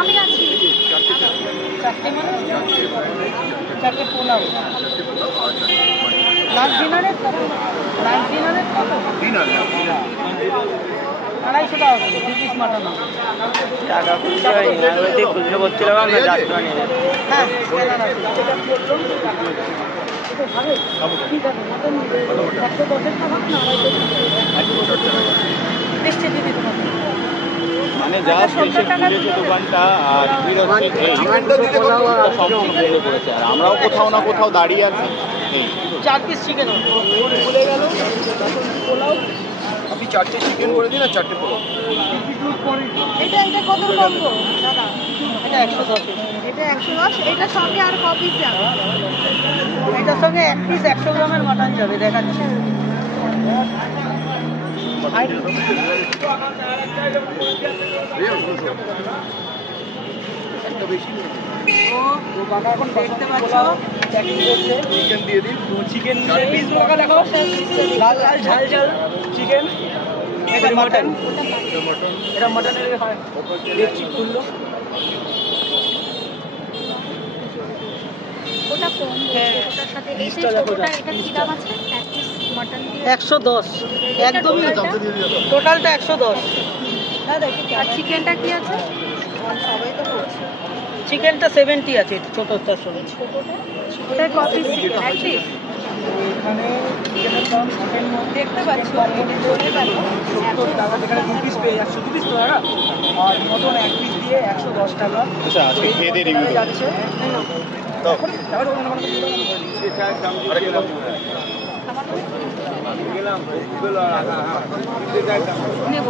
আমি আছি। চারটে মানে চারটে পোলাও। লাঞ্চ ডিনারের কত? লাঞ্চ ডিনারের কত? 250 টাকা করে 2 পিস মাটন। টাকা খুচরো খুচরো করতে হবে আমরা যাত্রা নিয়ে। হ্যাঁ স্ক্যানার আছে। ঠিক আছে মটন 110-এর টাকা না 250 দেখছে দিদি তোমাকে। মানে যা এসে খুলেছে দোকানটা আর ভিড় হচ্ছে সম্পূর্ণ করেছে আর আমরাও কোথাও না কোথাও দাঁড়িয়ে আছি। 4 পিস চিকেন ভুলে গেল। পোলাও আপনি 4টে চিকেন করে দিন আর 4টে পোলাও। এটা কত বলবো দাদা? এটা 110। এটা 110, এটার সঙ্গে আর কপি যাবে? এটার সঙ্গে 1 পিস 100 গ্রামের মাটন যাবে, দেখাচ্ছি। এখন দেখতে পাচ্ছ চিকেন দিয়ে দিন। চিকেন পিস দেখো, লাল লাল ঝাল ঝাল চিকেন। এটা মাটন, এটা মাটনের দেখছি খুললো। ওটা কম ওটার সাথে এটা কি দাম আছে? 1 পিস মাটন দিয়ে 110 একদমই টোটালটা 110। আর চিকেনটা কি আছে? সবাই তো বলছে চিকেনটা 70 আছে, ছোটটার সঙ্গে। ওটা কত পিস চিকেন? 1 পিস। এখানে চিকেনের দাম চিকেন দেখতে পাচ্ছ বলতে পারি 70 টাকা, এখানে 2 পিস পেয়ে যাচ্ছে, 2 পিস টাকা। আর মটন 1 পিস দিয়ে 110 টাকা। আচ্ছা আজকে খেয়ে দিয়ে রিভিউ যাচ্ছে। নেব।